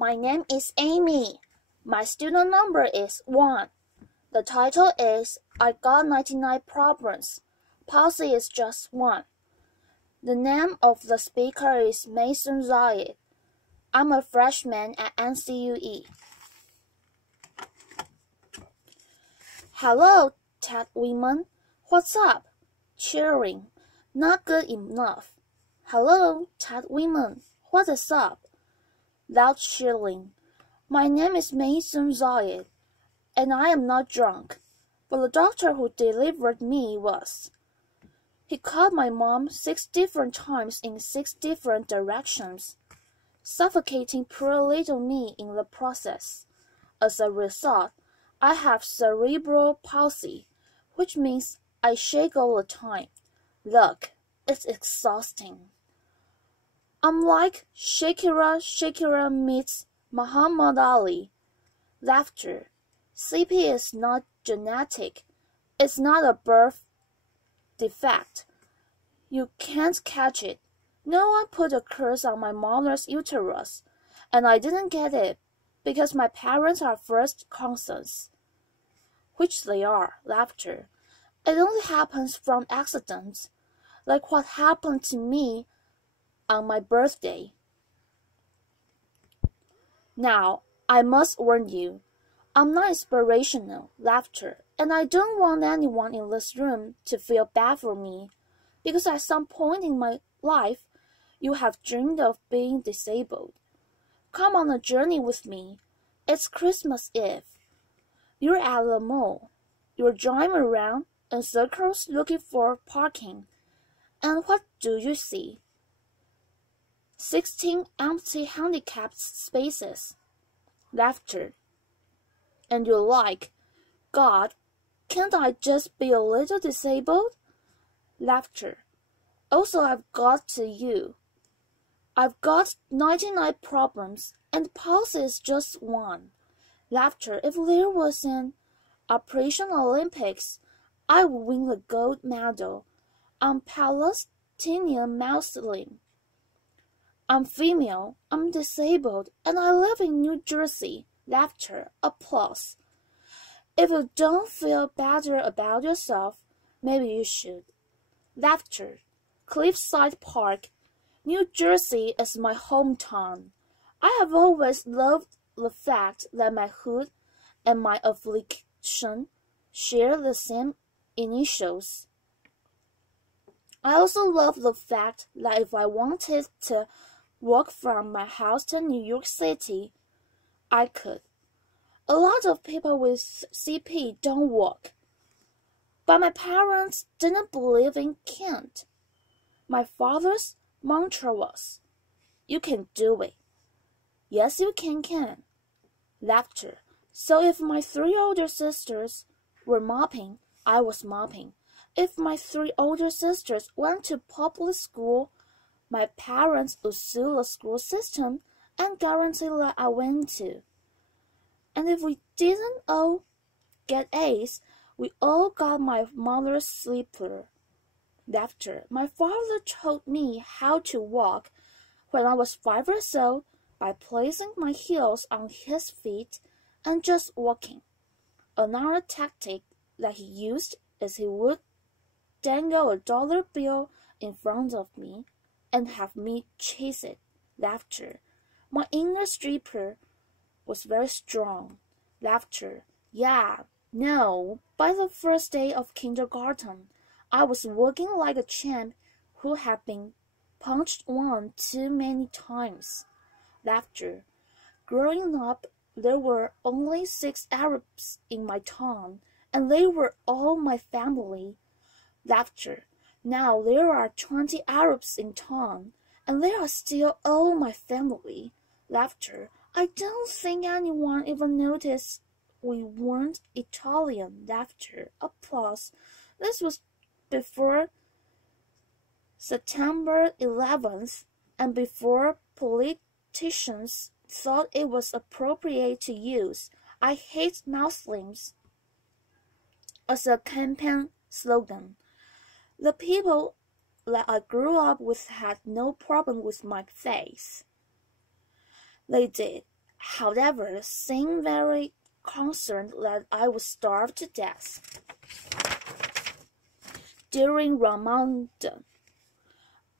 My name is Amy. My student number is 1. The title is I Got 99 Problems. Policy is just 1. The name of the speaker is Maysoon Zayid. I'm a freshman at NCUE. Hello, Ted women. What's up? Cheering. Not good enough. Hello, Ted women. What is up? Loud cheering. My name is Maysoon Zayid, and I am not drunk, but the doctor who delivered me was. He called my mom 6 different times in 6 different directions, suffocating poor little me in the process. As a result, I have cerebral palsy, which means I shake all the time. Look, it's exhausting. I'm like Shakira meets Muhammad Ali. Laughter. CP is not genetic. It's not a birth defect. You can't catch it. No one put a curse on my mother's uterus, and I didn't get it because my parents are first cousins. Which they are. Laughter. It only happens from accidents, like what happened to me on my birthday. Now, I must warn you, I'm not inspirational. Laughter. And I don't want anyone in this room to feel bad for me, because at some point in my life, you have dreamed of being disabled. Come on a journey with me. It's Christmas Eve. You're at the mall. You're driving around in circles looking for parking. And what do you see? 16 empty handicapped spaces. Laughter. And you're like, God, can't I just be a little disabled? Laughter. Also, I've got to you. I've got 99 problems, and pulse is just 1. Laughter. If there was an Operation Olympics, I would win the gold medal. I'm Palestinian Muslim. I'm female, I'm disabled, and I live in New Jersey. Laughter. Applause. If you don't feel better about yourself, maybe you should. Laughter. Cliffside Park. New Jersey is my hometown. I have always loved the fact that my hood and my affliction share the same initials. I also love the fact that if I wanted to walk from my house to New York City, I could. A lot of people with CP don't walk, but my parents didn't believe in can't. My father's mantra was, you can do it. Yes, you can. Laughter. So if my 3 older sisters were mopping, I was mopping. If my 3 older sisters went to public school, my parents would sue the school system and guarantee that I went to. And if we didn't all get A's, we all got my mother's sleeper. Laughter. My father taught me how to walk when I was 5 years old by placing my heels on his feet and just walking. Another tactic that he used is he would dangle a dollar bill in front of me and have me chase it. Laughter. My inner stripper was very strong. Laughter. Yeah, no, by the first day of kindergarten, I was walking like a champ who had been punched 1 too many times. Laughter. Growing up, there were only 6 Arabs in my town, and they were all my family. Laughter. Now there are 20 Arabs in town, and they are still all my family. Laughter. I don't think anyone even noticed we weren't Italian. Laughter. Applause. This was before September 11th, and before politicians thought it was appropriate to use "I hate Muslims" as a campaign slogan. The people that I grew up with had no problem with my face. They did. however, seemed very concerned that I would starve to death. During Ramadan,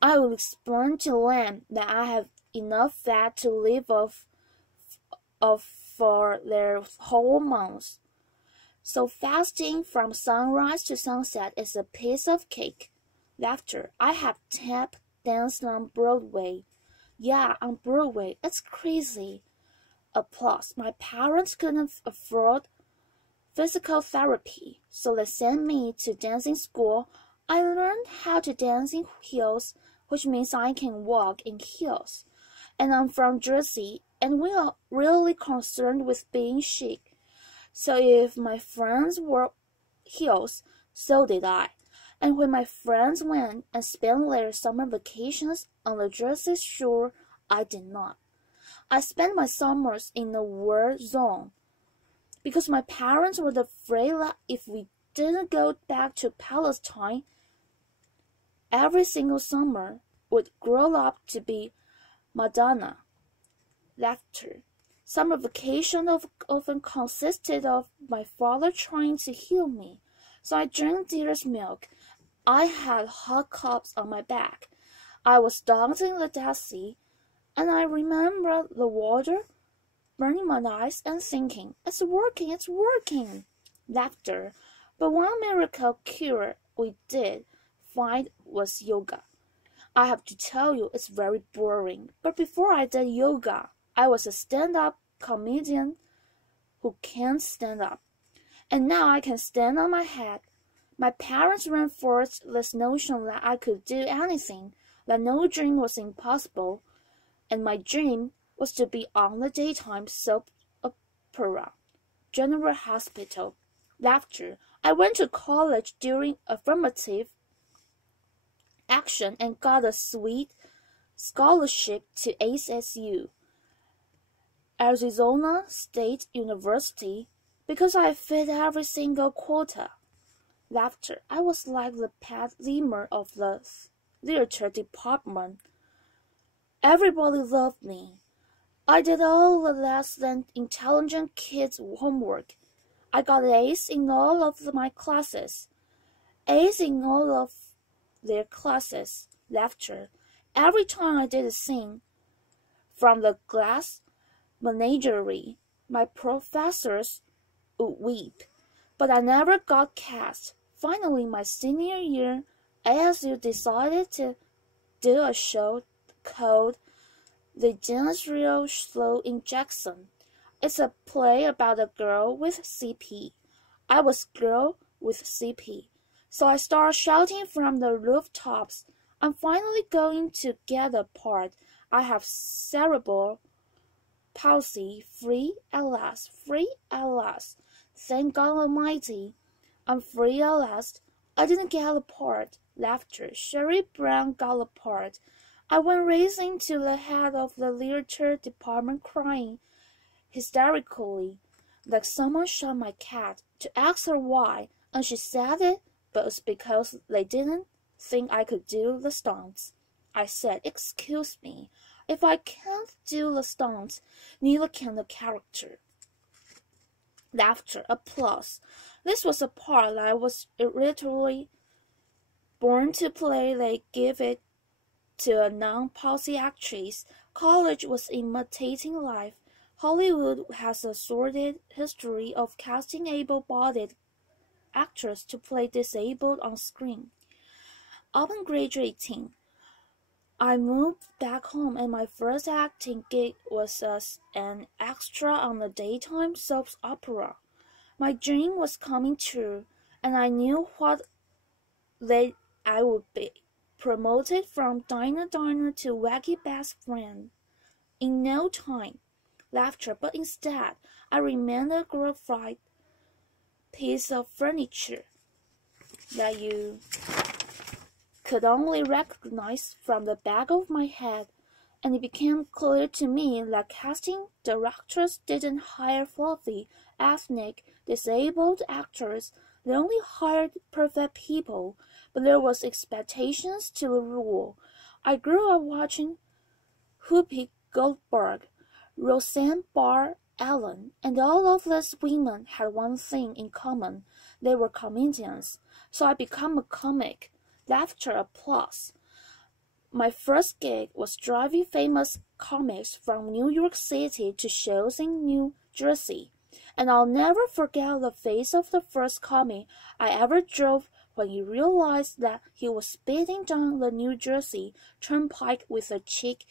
I will explain to them that I have enough fat to live off for their whole month. So fasting from sunrise to sunset is a piece of cake. Laughter. I have tap danced on Broadway. Yeah, on Broadway. It's crazy. Applause. My parents couldn't afford physical therapy, so they sent me to dancing school. I learned how to dance in heels, which means I can walk in heels. And I'm from Jersey, and we are really concerned with being chic. So if my friends wore heels, so did I. And when my friends went and spent their summer vacations on the Jersey Shore, I did not. I spent my summers in the war zone because my parents were afraid that if we didn't go back to Palestine, every single summer would grow up to be Madonna. Laughter. Summer vacation often consisted of my father trying to heal me, so I drank deer's milk. I had hot cups on my back. I was dodging the Dead Sea, and I remember the water burning my eyes and thinking, it's working, it's working. Laughter. But one miracle cure we did find was yoga. I have to tell you, it's very boring. But before I did yoga, I was a stand-up comedian who can't stand up. And now I can stand on my head. My parents reinforced this notion that I could do anything, that no dream was impossible, and my dream was to be on the daytime soap opera, General Hospital. Laughter. I went to college during affirmative action and got a sweet scholarship to ASU, Arizona State University, because I fit every single quota. Laughter. I was like the Pat Lemmer of the literature department. Everybody loved me. I did all the less than intelligent kids' homework. I got A's in all of my classes. A's in all of their classes. Laughter. Every time I did a scene from the glass menagerie, my professors would weep. But I never got cast. Finally, my senior year, ASU decided to do a show called The Industrial Slow Injection. It's a play about a girl with CP. I was girl with CP. So I started shouting from the rooftops, I'm finally going to get a part. I have cerebral palsy, free at last, free at last. Thank God Almighty, I'm free at last. I didn't get a part. Laughter. Sherry Brown got a part. I went racing to the head of the literature department crying hysterically, like someone shot my cat, to ask her why, and she said it, but it's because they didn't think I could do the stunts. I said, excuse me, if I can't do the stunts, neither can the character. Laughter, applause. This was a part that I was literally born to play. They give it to a non-palsy actress. College was imitating life. Hollywood has a sordid history of casting able-bodied actors to play disabled on screen. Upon graduating, I moved back home, and my first acting gig was as an extra on the daytime soap opera. My dream was coming true, and I knew what I would be promoted from diner to wacky best friend in no time. Laughter, but instead I remained a glorified piece of furniture that you could only recognize from the back of my head, and it became clear to me that casting directors didn't hire fluffy, ethnic, disabled actors. They only hired perfect people, but there was expectations to the rule. I grew up watching Whoopi Goldberg, Roseanne Barr Allen and all of these women had one thing in common. They were comedians. So I became a comic. Laughter, applause. My first gig was driving famous comics from New York City to shows in New Jersey. And I'll never forget the face of the first comic I ever drove when he realized that he was speeding down the New Jersey Turnpike with a chick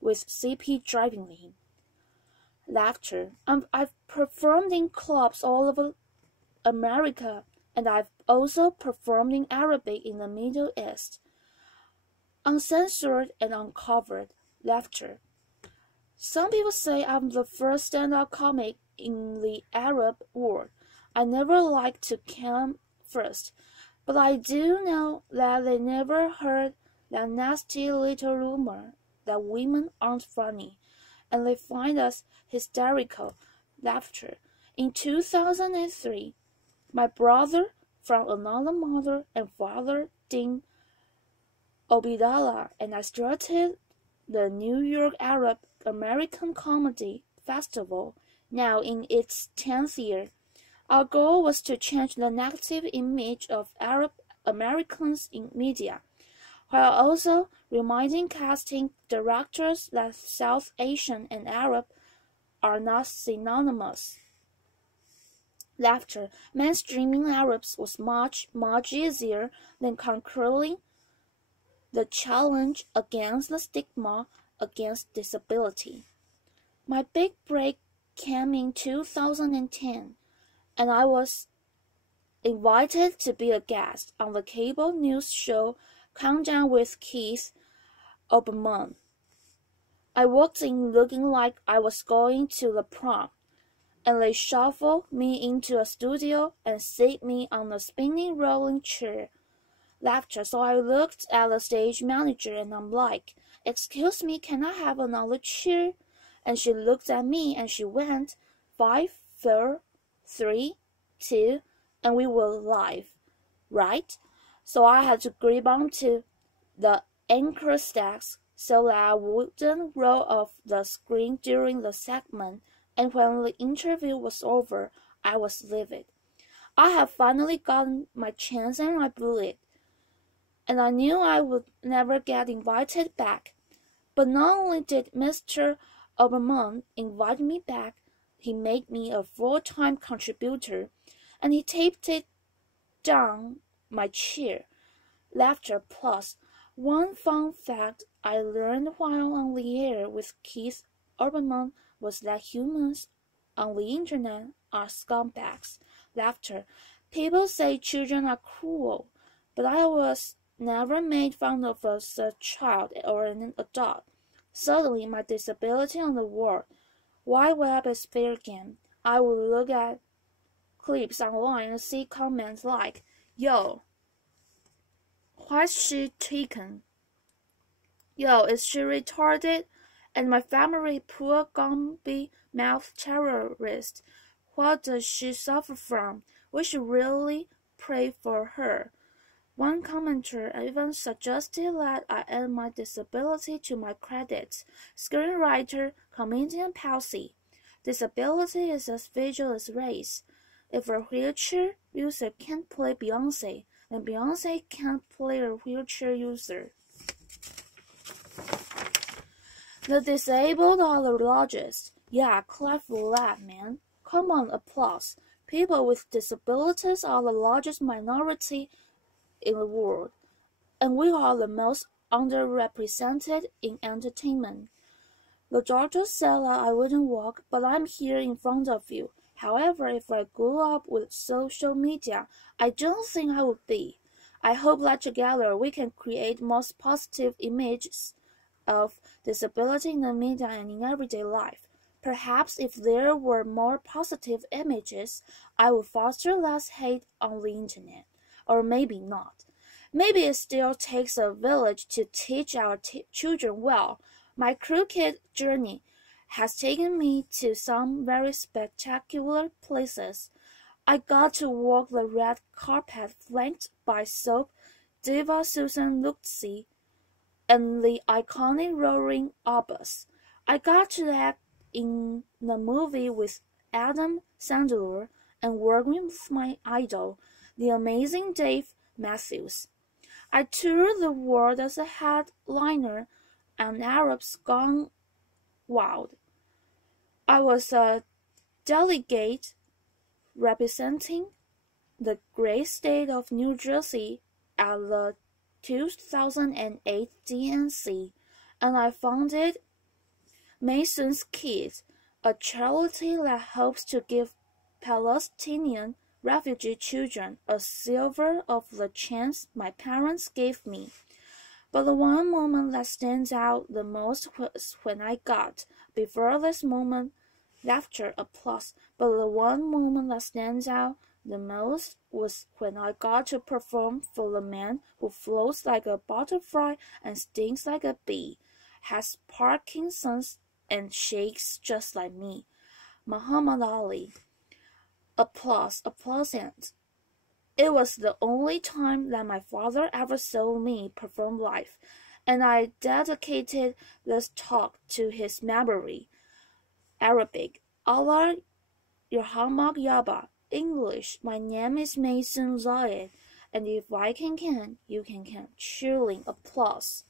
with CP driving him. Laughter. I've performed in clubs all over America, and I've also performed in Arabic in the Middle East. Uncensored and uncovered. Laughter. Some people say I'm the first stand-up comic in the Arab world. I never like to come first, but I do know that they never heard that nasty little rumor that women aren't funny, and they find us hysterical. Laughter. In 2003, my brother from another mother and father, Dean Obidallah, and I started the New York Arab American Comedy Festival, now in its 10th year. Our goal was to change the negative image of Arab Americans in media, while also reminding casting directors that South Asian and Arab are not synonymous. Laughter. Mainstreaming Arabs was much easier than conquering the challenge against the stigma against disability. My big break came in 2010, and I was invited to be a guest on the cable news show Countdown with Keith Olbermann. I walked in looking like I was going to the prom, and they shuffled me into a studio and seated me on a spinning rolling chair. Laughter. So I looked at the stage manager and I'm like, "Excuse me, can I have another chair?" And she looked at me and she went, 5, 4, 3, 2, and we were live, right? So I had to grip onto the anchor stacks so that I wouldn't roll off the screen during the segment, and when the interview was over, I was livid. I had finally gotten my chance and I blew it. And I knew I would never get invited back. But not only did Mr. Olbermann invite me back, he made me a full-time contributor, and he taped it down my chair. Laughter. Plus, one fun fact I learned while on the air with Keith Olbermann was that humans on the internet are scumbags. Laughter. People say children are cruel, but I was never made fun of as a child or an adult. Suddenly, my disability on the World Wide Web is fair game. I would look at clips online and see comments like, "Yo, why's she taken? Yo, is she retarded? And my family poor Gumby mouth terrorist. What does she suffer from? We should really pray for her." One commenter even suggested that I add my disability to my credits. Screenwriter, comedian palsy. Disability is as visual as race. If a wheelchair user can't play Beyonce, then Beyonce can't play a wheelchair user. The disabled are the largest. Yeah, clap for that, man. Come on, applause. People with disabilities are the largest minority in the world, and we are the most underrepresented in entertainment. The doctor said that I wouldn't walk, but I'm here in front of you. However, if I grew up with social media, I don't think I would be. I hope that together we can create more positive images of disability in the media and in everyday life. Perhaps if there were more positive images, I would foster less hate on the internet. Or maybe not. Maybe it still takes a village to teach our children well. My crooked journey has taken me to some very spectacular places. I got to walk the red carpet flanked by soap diva Susan Luxie and the iconic Roaring Obus. I got to act in the movie with Adam Sandler and working with my idol, the amazing Dave Matthews. I toured the world as a headliner on Arabs Gone Wild. I was a delegate representing the great state of New Jersey at the 2008 DNC, and I founded Maysoon's Kids, a charity that hopes to give Palestinian refugee children a sliver of the chance my parents gave me. But the one moment that stands out the most was when I got, before this moment, laughter, applause. But the one moment that stands out the most was when I got to perform for the man who floats like a butterfly and stings like a bee, has Parkinson's and shakes just like me. Muhammad Ali. Applause, applause, and it was the only time that my father ever saw me perform live, and I dedicated this talk to his memory. Arabic, Allah Yarhamak Yaba. English, my name is Maysoon Zayid, and if I can, you can. Cheering applause.